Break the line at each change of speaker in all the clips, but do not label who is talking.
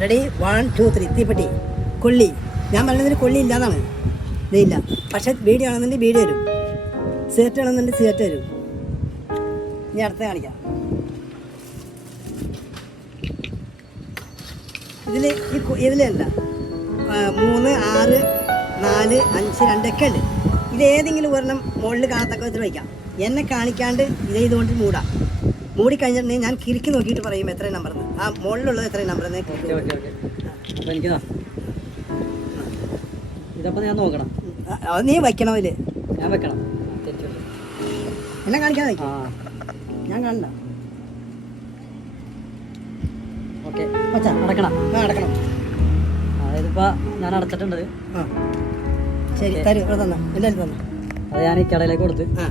Ready? One two three. തീപ്പെട്ടി. കൊള്ളി. ഞാൻ പറയുന്നതിന് കൊള്ളി ഇല്ലാന്നാണ്. ഇതില്ല പക്ഷെ ബീഡി ആണെന്നുണ്ടെങ്കിൽ ബീഡി വരും. സിഗരറ്റ് ആണെന്നുണ്ടെങ്കിൽ സിഗരറ്റ് വരും. ഇനി അടുത്ത കാണിക്കാം. ഇതിൽ ഈ ഇതിലല്ല മൂന്ന് ആറ് നാല് അഞ്ച് രണ്ടൊക്കെ ഉണ്ട് ഇത് ഏതെങ്കിലും ഒരെണ്ണം മുകളിൽ കാണത്തക്ക വിധത്തിൽ വയ്ക്കാം. എന്നെ കാണിക്കാണ്ട് ഇത് ഇതുകൊണ്ട് മൂടാം. മൂടി കഴിഞ്ഞിട്ടുണ്ടെങ്കിൽ ഞാൻ കിരിക്കി നോക്കിയിട്ട് പറയും എത്ര നമ്പർ ആ മുകളിലുള്ളത് എത്ര നമ്പർ
അപ്പോൾ എനിക്ക് ഇതപ്പോൾ ഞാൻ നോക്കണം.
അത് നീ വയ്ക്കണം അതിൽ.
ഞാൻ വെക്കണം.
എന്നെ കാണിക്കാതെ ഞാൻ കാണണ്ട.
ഓക്കെ.
വച്ചാ
അടക്കണം.
ഞാൻ അടക്കണം.
അതായത് ഇപ്പോൾ ഞാൻ അടച്ചിട്ടുണ്ട്.
ആ. ശരി തരൂ ഇവിടെ തന്ന. എല്ലാവരും തന്നെ.
അത് ഞാൻ ഈ കടയിലേക്ക് കൊടുത്ത്.
ആ.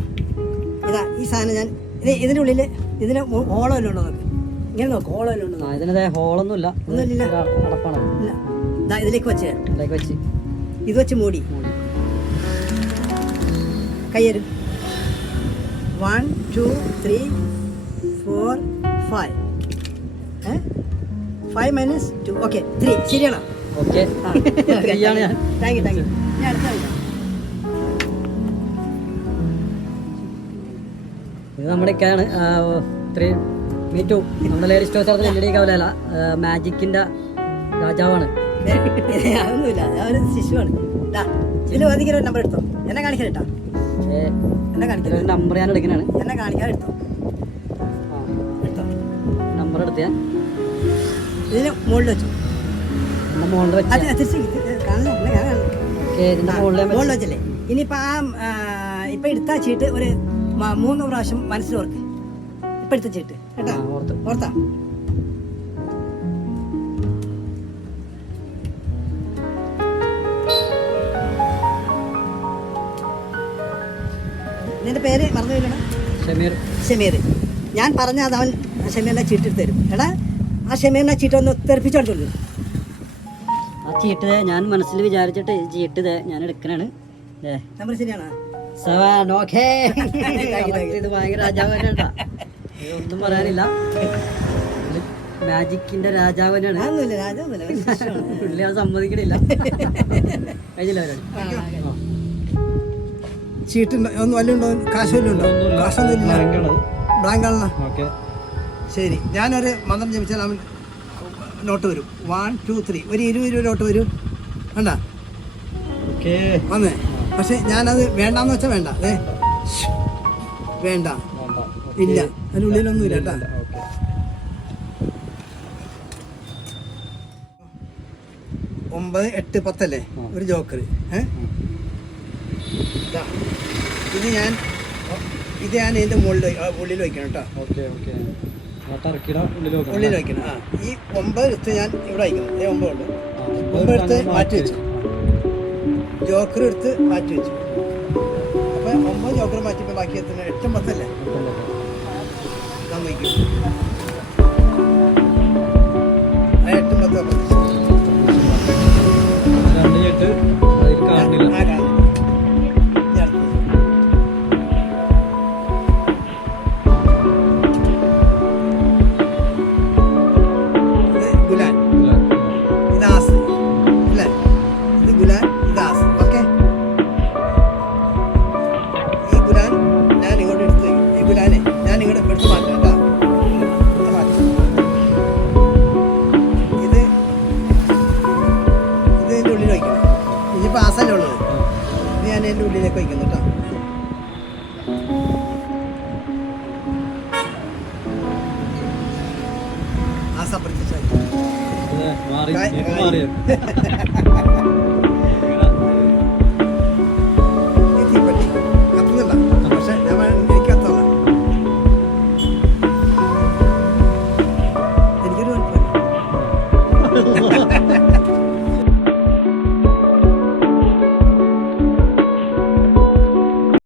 ഇതാ ഈ സാധനം ഞാൻ ഇത് ഇതിന്റെ ഉള്ളിൽ ഇതിന് ഓളം വല്ലതും ഉണ്ടോ നോക്ക് ഇങ്ങനെ നോക്ക്. ഓളം വല്ലതും ഉണ്ടോ?
ആ ഇതിന് ഹോളൊന്നുമില്ല
ഒന്നുമില്ല.
അടപ്പാണ്
ഇല്ല. ഇതാ ഇതിലേക്ക് വെച്ച്.
ഇതിലേക്ക് വെച്ച്.
ഇത് വെച്ച് മൂടി. കയ്യരും. One two three four five five minus two okay three ശരിയാണോ?
Okay
thank you thank you ഞാൻ അടുത്ത
ഇത് നമ്മുടെ ഇത്രയും ത്രീ മീ ടു നമ്മുടെ ലേഡി സ്റ്റോർ ചേർത്ത് എന്റെ കവലല്ല മാജിക്കിന്റെ രാജാവാണ്.
അതൊന്നുമില്ല. അതൊരു ശിശുവാണ്. ദാ, ഇതിൽ ഒതുക്കി ഒരു നമ്പർ എടുത്തോ. എന്നെ കാണിക്കാൻ കേട്ടോ എന്നെ കാണിക്കാൻ
നമ്പർ ഞാൻ
എന്നെ കാണിക്കാൻ എടുത്തോ. എടുത്തോ.
നമ്പർ എടുത്ത് ഞാൻ.
ഇതിന് മുകളിൽ വെച്ചു.
എന്റെ മുകളിൽ വെച്ച്.
അത് തിരിച്ച് ഞാൻ കാണില്ല.
ഓക്കെ ഇതിന്റെ മുകളിൽ ഞാൻ
മുകളിൽ വെച്ചല്ലേ? ഇനിയിപ്പോൾ ആ ഇപ്പൊ എടുത്താ ചീട്ട് ഒരു മൂന്ന് പ്രാവശ്യം മനസ്സിൽ ഓർക്ക്. ഇപ്പൊ എടുത്ത ചീട്ട്. കേട്ടാ?
ഓർത്തു.
ഓർത്താ? നിന്റെ പേര് മറന്നു വരണം
ഷമീർ.
ഷമീർ. ഞാൻ പറഞ്ഞ അത് അവൻ ഷമീറിനെ ചീട്ട് തരും. എടാ ആ ഷമീറിനെ ചീട്ട് ഒന്ന് തെറിപ്പിച്ചോണ്ടുള്ളൂ
ആ ചീട്ട് ഞാൻ മനസ്സിൽ വിചാരിച്ചിട്ട് ചീട്ട് ഞാൻ എടുക്കണാണ്.
നമ്പർ ശരിയാണോ?
ഇത് ഭയങ്കര രാജാവനാണ് ഒന്നും പറയാനില്ല. മാജിക്കിന്റെ രാജാവനാണ്. പുള്ളി അത് സമ്മതിക്കണില്ല. കഴിഞ്ഞില്ല പരിപാടി ആ.
ഒന്നും വല്ലതും ഉണ്ടോ? കാശ് വല്ലതും ഉണ്ടോ? കാശൊന്നും ഇല്ല ബ്ലാങ്ക് ആണല്ലോ
ഓക്കെ.
ശരി. ഞാനൊരു മന്ത്രം ജപിച്ചാൽ അവൻ നോട്ട് വരും. വൺ ടു ത്രീ ഒരു ഇരുപത് രൂപ നോട്ട് വരും. വേണ്ട
ഓക്കേ.
വന്നേ. പക്ഷെ ഞാനത് വേണ്ടാന്ന് വെച്ചാൽ വേണ്ട. ഏ വേണ്ട. ഇല്ല. അതിനുള്ളിലൊന്നും ഇല്ല കേട്ടാ. ഒമ്പത് എട്ട് പത്തല്ലേ? ഒരു ജോക്കർ ഏ? ഇതാ. ഞാൻ ഇത് ഞാൻ ഇതിന്റെ മുകളിൽ ഉള്ളിൽ വയ്ക്കണം കേട്ടോ.
Okay okay. ഉള്ളിൽ
വയ്ക്കണം ആ. ഈ ഒമ്പത് എടുത്ത് ഞാൻ ഇവിടെ വയ്ക്കണം. ഏ ഒമ്പതുണ്ട്.
ആ,
ഒമ്പത് എടുത്ത് മാറ്റി വെച്ചു. ജോക്കർ എടുത്ത് മാറ്റി വെച്ചു. അപ്പം ഒമ്പത് ജോക്കർ മാറ്റിയപ്പോൾ ബാക്കി എത്തുന്ന എട്ടും പത്തല്ലേ ഞാൻ എന്റെ ഉള്ളിലേക്ക് വയ്ക്കുന്നു കേട്ടോ. ആ അപ്പുറത്ത്